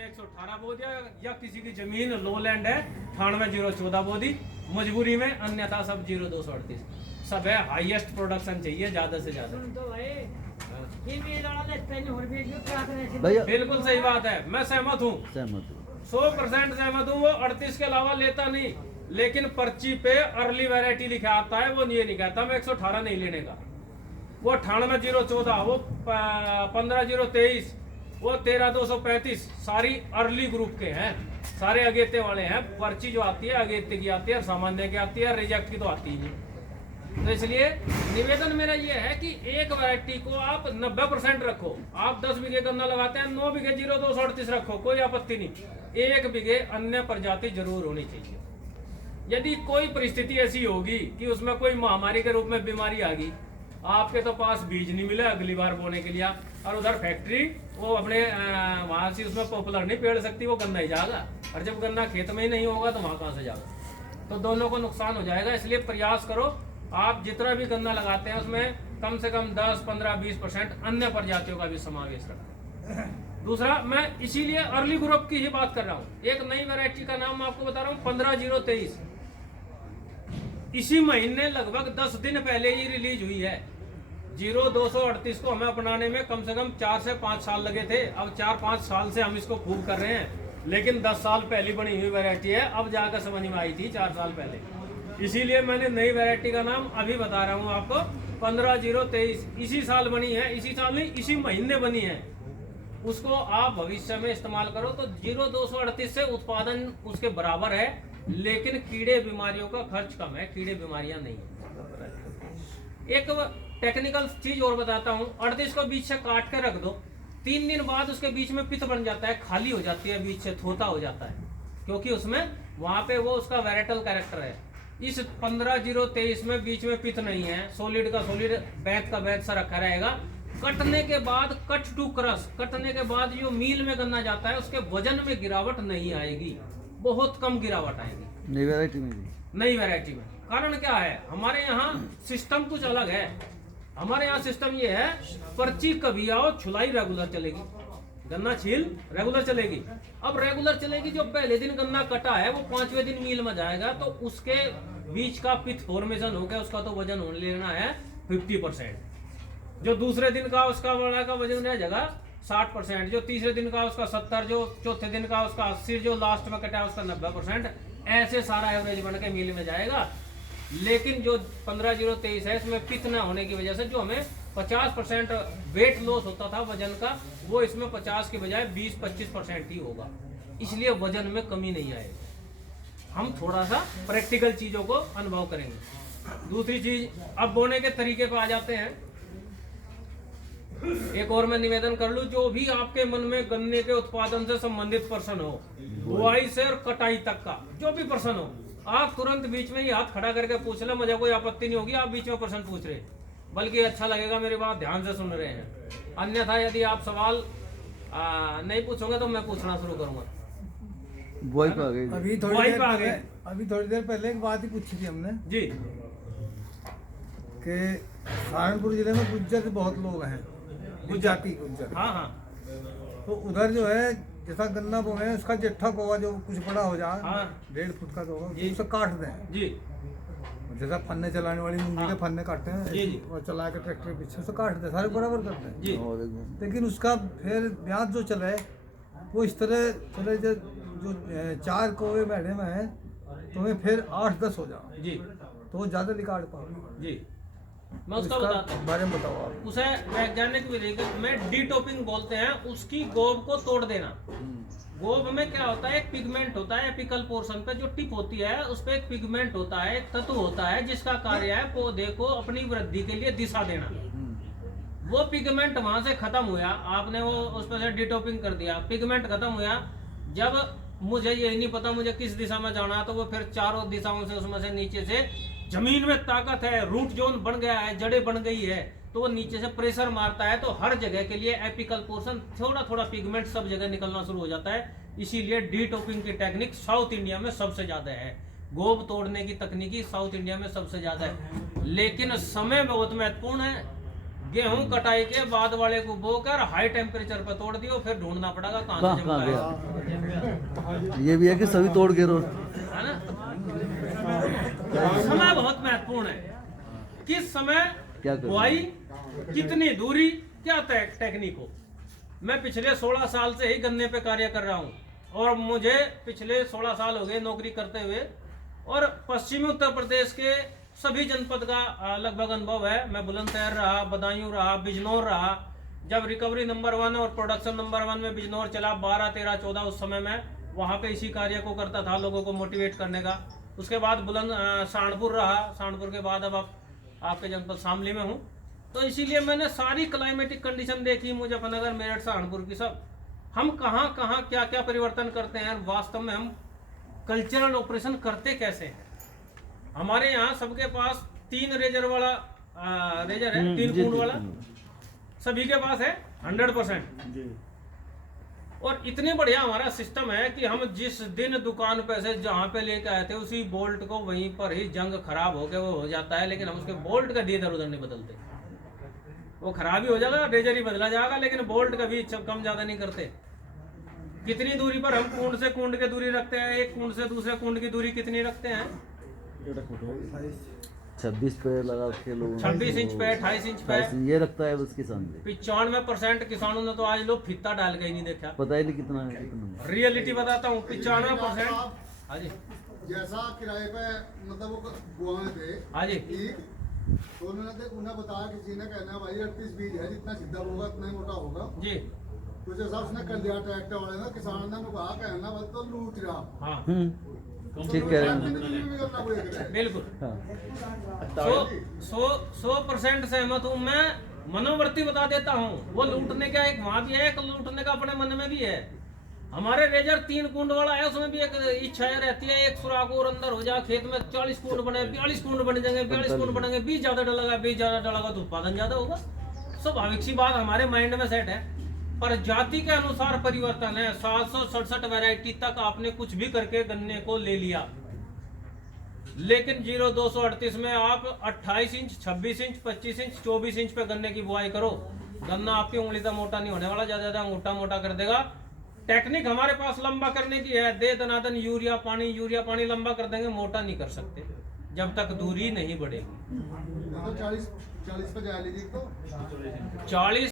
ने 118 बो दिया, या किसी की जमीन लो लैंड है 98,014 बो दी मजबूरी में, अन्यथा सब 0,238 सब है। हाईएस्ट प्रोडक्शन चाहिए ज्यादा से ज्यादा। भैया बिल्कुल सही बात है, मैं सहमत हूँ, सहमत हूँ। 100% सहमत हूँ। वो 38 के अलावा लेता नहीं, लेकिन पर्ची पे अर्ली वैरायटी लिखा आता है, वो ये नहीं कहता मैं 118 नहीं लेने का। वो 98,014, वो 15,023, वो 13,235 सारी अर्ली ग्रुप के हैं, सारे अगेते वाले हैं। पर्ची जो आती है अगेते की आती है, सामान्य की आती है, रिजेक्ट की तो आती ही नहीं। तो इसलिए निवेदन मेरा ये है कि एक वैरायटी को आप 90% रखो। आप 10 बीघे गन्ना लगाते हैं, 9 बीघे 0,238 रखो, कोई आपत्ति नहीं। 1 बीघे अन्य प्रजाति जरूर होनी चाहिए। यदि कोई परिस्थिति ऐसी होगी कि उसमें कोई महामारी के रूप में बीमारी आ गई, आपके तो पास बीज नहीं मिला अगली बार बोने के लिए, और उधर फैक्ट्री वो अपने वहां से उसमें पॉपुलर नहीं पेड़ सकती, वो गन्ना ही जाएगा। और जब गन्ना खेत में ही नहीं होगा तो वहां कहां से जाएगा? तो दोनों को नुकसान हो जाएगा। इसलिए प्रयास करो आप जितना भी गन्ना लगाते हैं उसमें कम से कम 10, 15, 20% अन्य प्रजातियों का भी समावेश रखें। दूसरा, मैं इसीलिए अर्ली ग्रुप की ही बात कर रहा हूँ। एक नई वैरायटी का नाम मैं आपको बता रहा हूँ, 15,023। इसी महीने लगभग 10 दिन पहले ही रिलीज हुई है। 0,238 को हमें अपनाने में कम से कम 4 से 5 साल लगे थे। अब 4-5 साल से हम इसको खूब कर रहे हैं, लेकिन 10 साल पहले बनी हुई वैरायटी है, अब जाकर समझ में आई थी 4 साल पहले। इसीलिए मैंने नई वैरायटी का नाम अभी बता रहा हूँ आपको, 15,023। इसी साल बनी है, इसी साल नहीं इसी महीने बनी है। उसको आप भविष्य में इस्तेमाल करो तो 0,238 से उत्पादन उसके बराबर है, लेकिन कीड़े बीमारियों का खर्च कम है, कीड़े बीमारियां नहीं है। एक टेक्निकल चीज और बताता हूँ, 38 को बीच से काट के रख दो, 3 दिन बाद उसके बीच में पित बन जाता है, खाली हो जाती है, बीच से थोथा हो जाता है, क्योंकि उसमें वहां पे वो उसका वेरेटल कैरेक्टर है। इस 15,023 में बीच में पित नहीं है, सॉलिड का सॉलिड, बैत का बैत सा रखा रहेगा। कटने के बाद कट टू क्रश, कटने के बाद जो मील में गन्ना जाता है उसके वजन में गिरावट नहीं आएगी, बहुत कम गिरावट आएगी नई वैरायटी में भी। नई वैरायटी में। कारण क्या है, हमारे यहाँ सिस्टम कुछ अलग है। हमारे यहाँ सिस्टम ये है, पर्ची कभी आओ छुलाई रेगुलर चलेगी, गन्ना छील रेगुलर चलेगी। अब रेगुलर चलेगी, जो पहले दिन गन्ना कटा है वो 5वें दिन मील में जाएगा, तो उसके बीच का पिथ फॉर्मेशन हो गया, उसका तो वजन होने लेना है 50%। जो दूसरे दिन का उसका बड़ा का वजन रह जाएगा 60%, जो तीसरे दिन का उसका 70%, जो चौथे दिन का उसका 80%, जो लास्ट में कटा है उसका 90%। ऐसे सारा एवरेज बन के मील में जाएगा। लेकिन जो 15,023 है, इसमें पिथ न होने की वजह से जो हमें 50% वेट लॉस होता था वजन का, वो इसमें 50 के बजाय 20-25% ही होगा। इसलिए वजन में कमी नहीं आएगी। हम थोड़ा सा प्रैक्टिकल चीजों को अनुभव करेंगे। दूसरी चीज, अब बोने के तरीके पर आ जाते हैं। एक और मैं निवेदन कर लूं, जो भी आपके मन में गन्ने के उत्पादन से संबंधित पर्सन हो, बुआई से और कटाई तक का जो भी पर्सन हो, आप तुरंत बीच में ही हाथ खड़ा करके पूछ ले, मुझे कोई आपत्ति नहीं होगी। आप बीच में प्रश्न पूछ रहे, बल्कि अच्छा लगेगा, मेरी बात ध्यान से सुन रहे हैं। अन्यथा यदि आप सवाल नहीं पूछोगे तो मैं पूछना शुरू करूंगा। बुआई पे आ गई। अभी थोड़ी देर पहले एक बात ही पूछी थी हमने जी, कि सहारनपुर जिले में गुज्जर बहुत लोग हैं, गुज्जर। हाँ हाँ तो उधर जो है, जैसा गन्ना बोए उसका जट्ठा कोवा जो कुछ बड़ा हो जाए, हाँ। 1.5 फुट का होगा, जी। उसे काट दें। जी जैसा फन्ने चलाने वाली मूंगी के फन्ने काटते हैं, जी, जी। और चला के ट्रैक्टर पीछे से काट दे, सारे बराबर करते हैं। जी और एकदम लेकिन उसका फिर ब्याज जो चले वो इस तरह चले, जो 4 कोवे महीने में है तो हमें फिर 8-10 हो जाओ, जी तो वो ज्यादा निकाल पाओ। जी, मैं उसका बताता हूँ। बारे में बताओ आप। उसे वैज्ञानिक विधि में डीटोपिंग बोलते हैं। उसकी गोब को तोड़ देना। गोब में क्या होता है, एक पिगमेंट होता है एपिकल पोर्शन पे, जो टिप होती है उस पे एक पिगमेंट होता है, एक तत्व होता है, जिसका कार्य है पौधे को अपनी वृद्धि के लिए दिशा देना। वो पिगमेंट वहां से खत्म हुआ, आपने वो उस पर से डिटोपिंग कर दिया, पिगमेंट खत्म हुआ। जब मुझे यही नहीं पता मुझे किस दिशा में जाना, तो वो फिर चारों दिशाओं से उसमें से नीचे से जमीन में ताकत है, रूट जोन बन गया है, जड़ें बन गई है, तो वो नीचे से प्रेशर मारता है, तो हर जगह के लिए एपिकल पोर्शन थोड़ा थोड़ा पिगमेंट सब जगह निकलना शुरू हो जाता है। इसीलिए डीटोपिंग की टेक्निक साउथ इंडिया में सबसे ज्यादा है। गोब तोड़ने की तकनीकी साउथ इंडिया में सबसे ज्यादा है। लेकिन समय बहुत महत्वपूर्ण है। गेहूं कटाई के बाद वाले को बोकर हाई टेम्परेचर पर तोड़ दियो, फिर ढूंढना पड़ेगा कहाँ से कहाँ जमता है। गया ये भी है कि सभी तोड़ के रो है ना। समय बहुत महत्वपूर्ण है, किस समय क्या करें? बुआई, कितनी दूरी, क्या टेक्निक हो। मैं पिछले 16 साल से ही गन्ने पे कार्य कर रहा हूँ और मुझे पिछले 16 साल हो गए नौकरी करते हुए, और पश्चिमी उत्तर प्रदेश के सभी जनपद का लगभग अनुभव है। मैं बुलंदशहर रहा, बदायूं रहा, बिजनौर रहा। जब रिकवरी नंबर 1 और प्रोडक्शन नंबर 1 में बिजनौर चला 12, 13, 14, उस समय में वहाँ पे इसी कार्य को करता था, लोगों को मोटिवेट करने का। उसके बाद सहारनपुर रहा, सहारनपुर के बाद अब आपके जनपद शामली में हूँ। तो इसीलिए मैंने सारी क्लाइमेटिक कंडीशन देखी, मुजफ्फरनगर, मेरठ, सहारनपुर की सब। हम कहाँ कहाँ क्या क्या परिवर्तन करते हैं, वास्तव में हम कल्चरल ऑपरेशन करते कैसे हैं। हमारे यहाँ सबके पास 3 रेजर वाला रेजर है, 3 कूंड वाला सभी के पास है 100%। और इतनी बढ़िया हमारा सिस्टम है कि हम जिस दिन दुकान पे से जहाँ पे लेके आए थे उसी बोल्ट को वहीं पर ही जंग खराब हो गया वो हो जाता है, लेकिन हम उसके बोल्ट का इधर उधर नहीं बदलते। वो खराब ही हो जाएगा, रेजर ही बदला जाएगा, लेकिन बोल्ट का भी कम ज्यादा नहीं करते। कितनी दूरी पर हम कूंड से कूंड की दूरी रखते हैं, एक कूंड से दूसरे कूंड की दूरी कितनी रखते हैं? 26 पे लगा के लोग 26 इंच पे, 28 इंच पे। ये रखता है उसके सामने। 95% किसानों ने तो आज लोग फित्ता डाल के ही नहीं देखा। पता ही नहीं कितना है कितना। रियलिटी बताता हूँ, 95%। हाँ जी, जैसा किराए पे मतलब वो गुआए थे, हाँ जी, तो उन्होंने बताया, किसी ने कहना भाई 38 बीज है, जितना सीधा होगा उतना ही मोटा होगा जी। तो जैसा उसने कर दिया ट्रैक्टर वाले ने, किसान ने कहा कहना बस तो लूट रहा। हाँ ठीक कह रहे हैं। बिल्कुल। हाँ। 100% सहमत हूँ मैं। मनोवृत्ति बता देता हूँ, वो लूटने का एक वहाँ भी है, एक लूटने का अपने मन में भी है। हमारे रेजर 3 कूंड वाला है, उसमें भी एक इच्छा रहती है, एक सुराख और अंदर हो जाए, खेत में 40 कूंड बने, 42 कूंड बन जाएंगे, 42 कूंड बनेंगे, बीज ज्यादा डलेगा, बीज ज्यादा डलेगा तो उत्पादन ज्यादा होगा। स्वाभाविक सी बात हमारे माइंड में सेट है, पर जाति के अनुसार परिवर्तन है। 767 वैरायटी तक आपने कुछ भी करके गन्ने को ले लिया, लेकिन 0238 में आप 28 इंच, 26 इंच, 25 इंच, 24 इंच पे गन्ने की बुआई करो, गन्ना आपकी उंगली तक मोटा नहीं होने वाला, ज्यादा मोटा कर देगा। टेक्निक हमारे पास लंबा करने की है, दे दनादन यूरिया पानी लंबा कर देंगे, मोटा नहीं कर सकते जब तक दूरी नहीं बढ़ेगी। 40 पे जा लीजिए तो 40